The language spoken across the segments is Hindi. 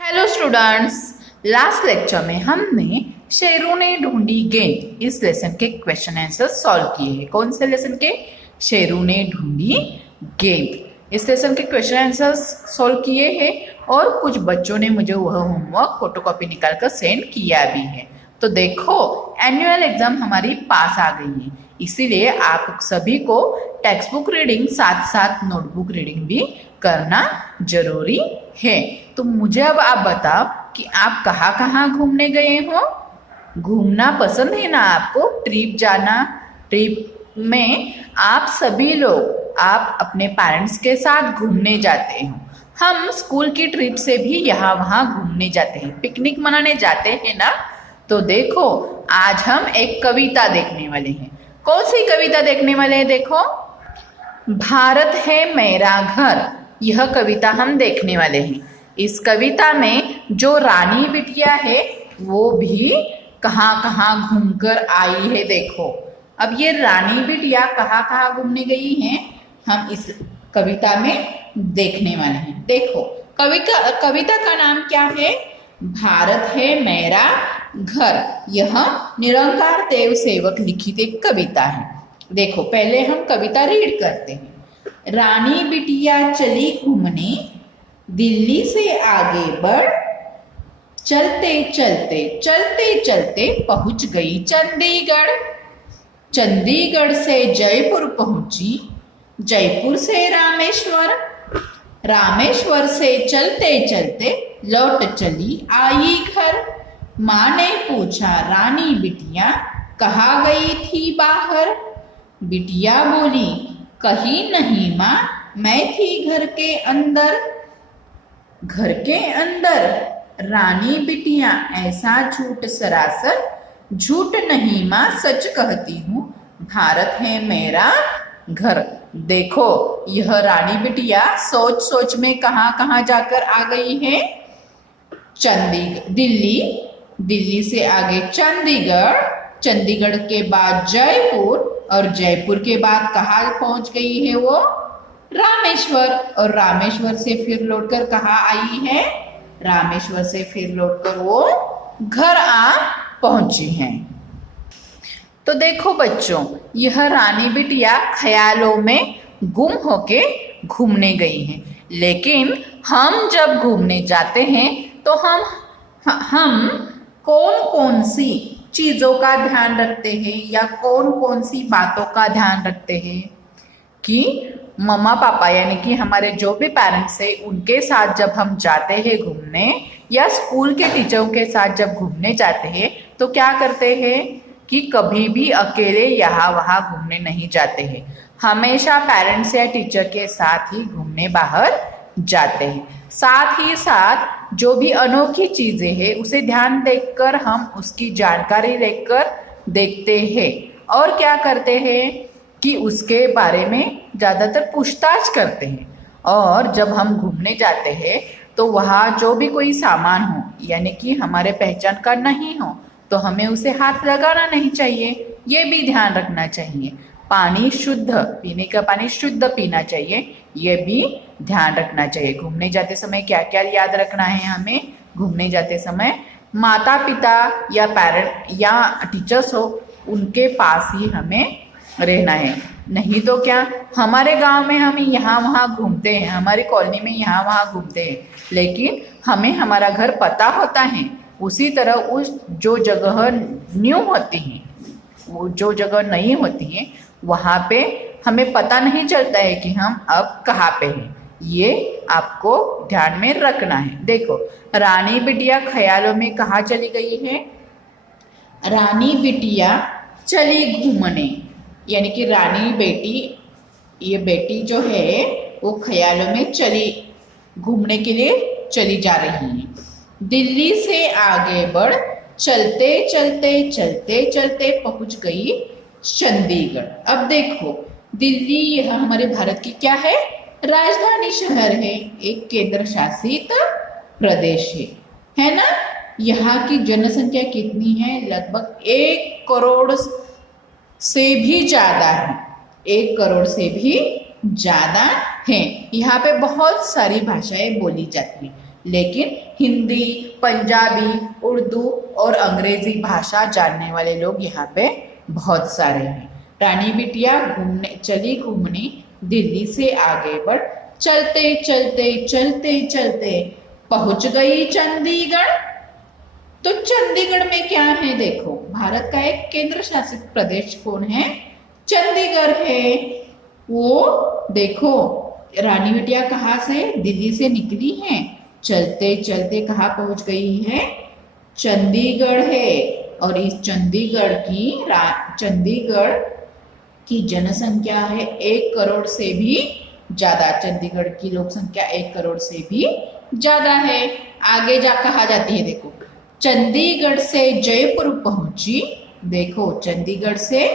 हेलो स्टूडेंट्स, लास्ट लेक्चर में हमने शेरों ने ढूंढी गेंद इस लेसन के क्वेश्चन आंसर सॉल्व किए हैं। कौन से लेसन के? शेरों ने ढूंढी गेंद। इस लेसन के क्वेश्चन आंसर सॉल्व किए हैं और कुछ बच्चों ने मुझे वह होमवर्क फोटोकॉपी निकाल कर सेंड किया भी है। तो देखो, एनुअल एग्जाम हमारी पास आ गई है, इसीलिए आप सभी को टेक्स्ट बुक रीडिंग साथ साथ नोटबुक रीडिंग भी करना जरूरी है। तो मुझे अब आप बताओ कि आप कहाँ कहाँ घूमने गए हो? घूमना पसंद है ना आपको? ट्रिप जाना, ट्रिप में आप सभी लोग आप अपने पेरेंट्स के साथ घूमने जाते हो। हम स्कूल की ट्रिप से भी यहाँ वहाँ घूमने जाते हैं, पिकनिक मनाने जाते हैं ना। तो देखो, आज हम एक कविता देखने वाले हैं। कौन सी कविता देखने वाले हैं? देखो, भारत है मेरा घर, यह कविता हम देखने वाले हैं। इस कविता में जो रानी बिटिया है वो भी कहाँ कहाँ घूमकर आई है। देखो, अब ये रानी बिटिया कहाँ कहाँ घूमने गई हैं, हम इस कविता में देखने वाले हैं। देखो, कविता का नाम क्या है? भारत है मेरा घर। यह निरंकार देव सेवक लिखित एक कविता है। देखो, पहले हम कविता रीड करते हैं। रानी बिटिया चली घूमने, दिल्ली से आगे बढ़, चलते चलते चलते चलते पहुंच गई चंडीगढ़। चंडीगढ़ से जयपुर पहुंची, जयपुर से रामेश्वर, रामेश्वर से चलते चलते लौट चली आई घर। माँ ने पूछा रानी बिटिया कहाँ गई थी बाहर? बिटिया बोली कहीं नहीं माँ, मैं थी घर के अंदर। घर के अंदर? रानी बिटिया ऐसा झूठ सरासर, झूठ नहीं माँ सच कहती हूँ, भारत है मेरा घर। देखो, यह रानी बिटिया सोच सोच में कहाँ कहाँ जाकर आ गई है? दिल्ली, दिल्ली से आगे चंडीगढ़, चंडीगढ़ के बाद जयपुर, और जयपुर के बाद कहाँ पहुंच गई है वो? रामेश्वर। और रामेश्वर से फिर लौटकर कहाँ आई है? रामेश्वर से फिर लौटकर वो घर आ पहुंची हैं। तो देखो बच्चों, यह रानी बिटिया ख्यालों में गुम होके घूमने गई हैं। लेकिन हम जब घूमने जाते हैं तो हम कौन कौन सी चीजों का ध्यान रखते हैं या कौन कौन सी बातों का ध्यान रखते हैं कि मम्मा पापा यानी कि हमारे जो भी पेरेंट्स हैं उनके साथ जब हम जाते हैं घूमने, या स्कूल के टीचरों के साथ जब घूमने जाते हैं, तो क्या करते हैं कि कभी भी अकेले यहाँ वहाँ घूमने नहीं जाते हैं। हमेशा पेरेंट्स या टीचर के साथ ही घूमने बाहर जाते हैं। साथ ही साथ जो भी अनोखी चीजें हैं उसे ध्यान देकर हम उसकी जानकारी लेकर देखते हैं, और क्या करते हैं कि उसके बारे में ज़्यादातर पूछताछ करते हैं। और जब हम घूमने जाते हैं तो वहाँ जो भी कोई सामान हो यानी कि हमारे पहचान का नहीं हो तो हमें उसे हाथ लगाना नहीं चाहिए, ये भी ध्यान रखना चाहिए। पानी शुद्ध, पीने का पानी शुद्ध पीना चाहिए, ये भी ध्यान रखना चाहिए। घूमने जाते समय क्या क्या याद रखना है हमें? घूमने जाते समय माता पिता या पेरेंट या टीचर्स हो उनके पास ही हमें रहना है। नहीं तो क्या, हमारे गांव में हम यहाँ वहाँ घूमते हैं, हमारी कॉलोनी में यहाँ वहाँ घूमते हैं, लेकिन हमें हमारा घर पता होता है। उसी तरह उस जो जगह न्यू होती हैं, वो जो जगह नहीं होती हैं, वहाँ पे हमें पता नहीं चलता है कि हम अब कहाँ पे हैं। ये आपको ध्यान में रखना है। देखो, रानी बिटिया ख्यालों में कहाँ चली गई है? रानी बिटिया चली घूमने, यानी कि रानी बेटी, ये बेटी जो है वो ख्यालों में चली घूमने के लिए चली जा रही है। दिल्ली से आगे बढ़, चलते चलते चलते चलते पहुंच गई चंडीगढ़। अब देखो, दिल्ली यह हमारे भारत की क्या है? राजधानी शहर है, एक केंद्र शासित प्रदेश है ना। यहाँ की जनसंख्या कितनी है? लगभग 1 करोड़ से भी ज्यादा है, 1 करोड़ से भी ज्यादा है। यहाँ पे बहुत सारी भाषाएं बोली जाती हैं। लेकिन हिंदी, पंजाबी, उर्दू और अंग्रेजी भाषा जानने वाले लोग यहाँ पे बहुत सारे हैं। रानी बिटिया घूमने दिल्ली से आगे बढ़ चलते चलते चलते चलते पहुंच गई चंडीगढ़। तो चंडीगढ़ में क्या है देखो, भारत का एक केंद्र शासित प्रदेश कौन है? चंडीगढ़ है। वो देखो रानी बिटिया कहाँ से, दिल्ली से निकली है, चलते चलते कहाँ पहुंच गई है? चंडीगढ़ है। और इस चंडीगढ़ की जनसंख्या है 1 करोड़ से भी ज्यादा। चंडीगढ़ की लोक संख्या 1 करोड़ से भी ज्यादा है। आगे जा कहा जाती है देखो, चंडीगढ़ से जयपुर पहुंची। देखो चंडीगढ़ से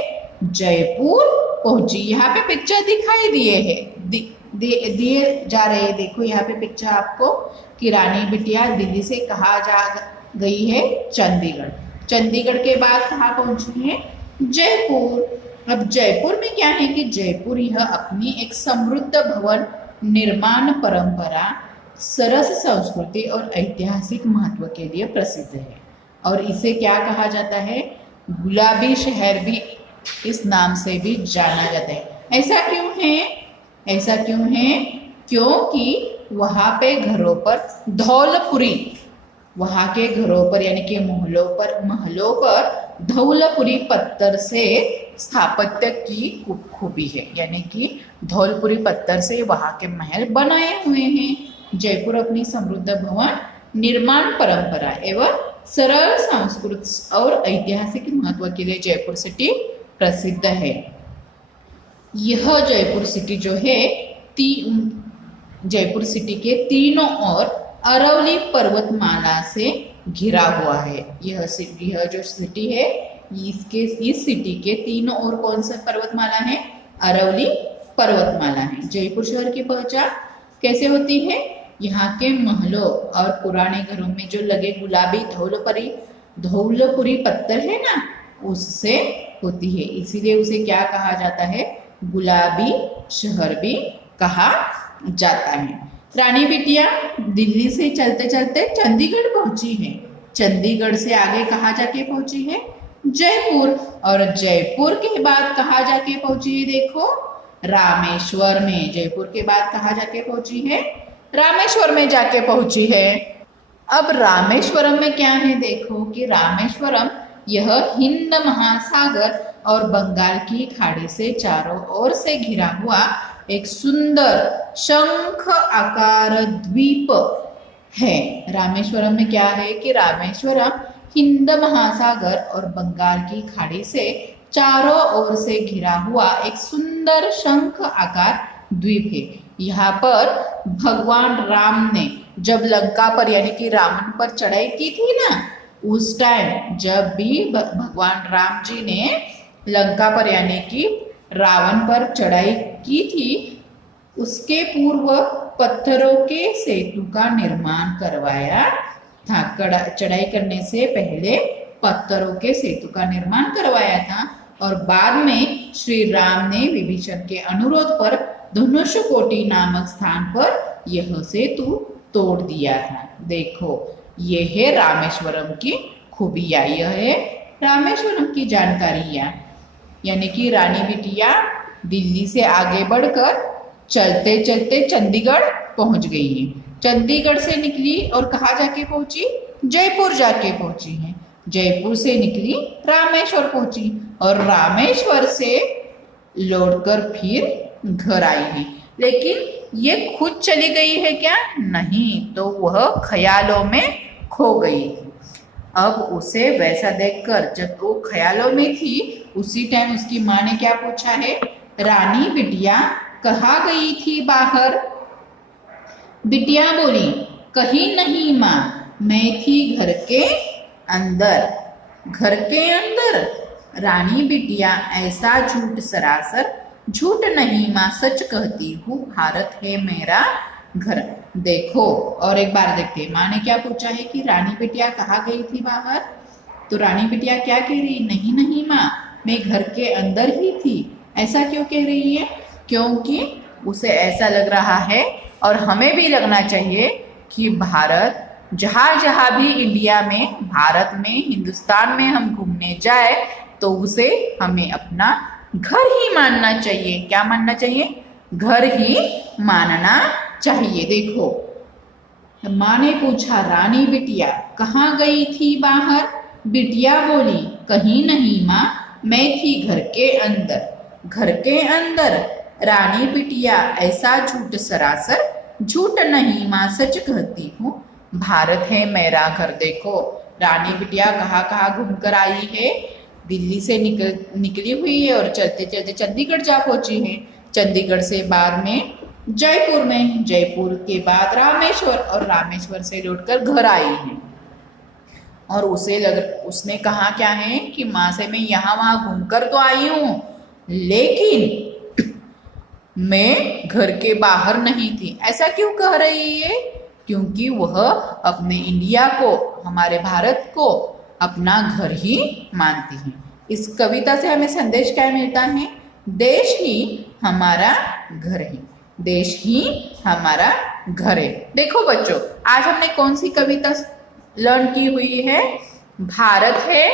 जयपुर पहुंची। यहाँ पे पिक्चर दिखाई दिए है, दिए जा रहे हैं। देखो यहाँ पे पिक्चर आपको कि रानी बिटिया दिल्ली से कहाँ जा गई है? चंडीगढ़। चंडीगढ़ के बाद कहाँ पहुंची है? जयपुर। अब जयपुर में क्या है कि जयपुर यह अपनी एक समृद्ध भवन निर्माण परंपरा, सरस संस्कृति और ऐतिहासिक महत्व के लिए प्रसिद्ध है। और इसे क्या कहा जाता है? गुलाबी शहर भी इस नाम से भी जाना जाता है। ऐसा क्यों है? ऐसा क्यों है? क्योंकि वहां पे घरों पर धौलपुरी, वहां के घरों पर यानी कि महलों पर धौलपुरी पत्थर से स्थापत्य की खूबी है, यानी कि धौलपुरी पत्थर से वहां के महल बनाए हुए हैं। जयपुर अपनी समृद्ध भवन निर्माण परंपरा एवं सरल सांस्कृतिक और ऐतिहासिक महत्व के लिए जयपुर सिटी प्रसिद्ध है। यह जयपुर सिटी जो है जयपुर सिटी के तीनों ओर अरवली पर्वतमाला से घिरा हुआ है। यह जो सिटी है, इस सिटी के तीनों ओर कौन सा पर्वतमाला है? अरवली पर्वतमाला है। जयपुर शहर की पहचान कैसे होती है? यहाँ के महलों और पुराने घरों में जो लगे गुलाबी धौलपुरी पत्थर है ना, उससे होती है। इसीलिए उसे क्या कहा जाता है? गुलाबी शहर भी कहा जाता है। रानी बिटिया दिल्ली से चलते चलते चंडीगढ़ पहुंची है। चंडीगढ़ से आगे कहाँ जाके पहुंची है? जयपुर। और जयपुर के बाद कहाँ जाके पहुंची है? देखो रामेश्वर में। जयपुर के बाद कहाँ जाके पहुंची है? रामेश्वर में जाके पहुंची है। अब रामेश्वरम में क्या है? देखो कि रामेश्वरम यह हिंद महासागर और बंगाल की खाड़ी से चारों ओर से घिरा हुआ एक सुंदर शंख आकार द्वीप है। रामेश्वरम में क्या है कि रामेश्वरम हिंद महासागर और बंगाल की खाड़ी से चारों ओर से घिरा हुआ एक सुंदर शंख आकार द्वीप है। यहाँ पर भगवान राम ने जब लंका पर यानी कि रावण पर चढ़ाई की थी ना, उस टाइम जब भी भगवान राम जी ने लंका पर यानी कि रावण पर चढ़ाई की थी, उसके पूर्व पत्थरों के सेतु का निर्माण करवाया था। चढ़ाई करने से पहले पत्थरों के सेतु का निर्माण करवाया था और बाद में श्री राम ने विभीषण के अनुरोध पर धनुषकोटि नामक स्थान पर यह सेतु तोड़ दिया था। देखो ये है रामेश्वरम की खूबियां, यह है रामेश्वरम की जानकारियां। यानी कि रानी बिटिया दिल्ली से आगे बढ़कर चलते चलते चंडीगढ़ पहुंच गई है। चंडीगढ़ से निकली और कहाँ जाके पहुंची? जयपुर जाके पहुंची है। जयपुर से निकली रामेश्वर पहुंची और रामेश्वर से लौटकर फिर घर आई है। लेकिन ये खुद चली गई है क्या? नहीं, तो वह ख्यालों में खो गई। अब उसे वैसा देखकर जब वो ख्यालों में थी, उसी टाइम उसकी माँ ने क्या पूछा है? रानी बिटिया कहाँ गई थी बाहर? बिटिया बोली, कहीं नहीं माँ, मैं थी घर के अंदर। घर के अंदर? रानी बिटिया ऐसा झूठ सरासर झूठ नहीं माँ, सच कहती हूँ, भारत है मेरा घर। देखो और एक बार देखते हैं, माँ ने क्या पूछा है कि रानी बिटिया कहाँ गई थी बाहर? तो रानी बिटिया क्या कह रही? नहीं नहीं माँ, मैं घर के अंदर ही थी। ऐसा क्यों कह रही है? क्योंकि उसे ऐसा लग रहा है और हमें भी लगना चाहिए कि भारत जहाँ जहाँ भी इंडिया में, भारत में, हिंदुस्तान में हम घूमने जाए तो उसे हमें अपना घर ही मानना चाहिए। क्या मानना चाहिए? घर ही मानना चाहिए। देखो, माँ ने पूछा, रानी बिटिया कहाँ गई थी बाहर? बिटिया बोली, कहीं नहीं माँ, मैं थी घर के अंदर। घर के अंदर? रानी बिटिया ऐसा झूठ सरासर झूठ नहीं माँ, सच कहती हूँ, भारत है मेरा घर। देखो, रानी बिटिया कहाँ कहाँ घूम कर आई है। दिल्ली से निकली हुई है और चलते चलते चंडीगढ़ जा पहुंची है। चंडीगढ़ से बाद में जयपुर में, जयपुर के बाद रामेश्वर और रामेश्वर से लौटकर घर आई है। और उसने कहा क्या है कि माँ से मैं यहाँ वहां घूमकर तो आई हूँ, लेकिन मैं घर के बाहर नहीं थी। ऐसा क्यों कह रही है? क्योंकि वह अपने इंडिया को, हमारे भारत को अपना घर ही मानती है। इस कविता से हमें संदेश क्या मिलता है? देश ही हमारा घर है। देश ही हमारा घर है। देखो बच्चों, आज हमने कौन सी कविता लर्न की हुई है? भारत है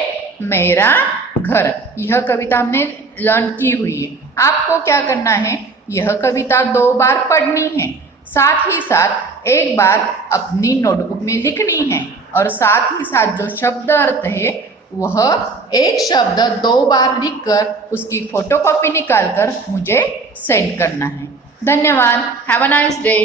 मेरा घर। यह कविता हमने लर्न की हुई है। आपको क्या करना है? यह कविता 2 बार पढ़नी है, साथ ही साथ एक बार अपनी नोटबुक में लिखनी है, और साथ ही साथ जो शब्द अर्थ है वह एक शब्द 2 बार लिखकर उसकी फोटोकॉपी निकालकर मुझे सेंड करना है। धन्यवाद। Have a nice day.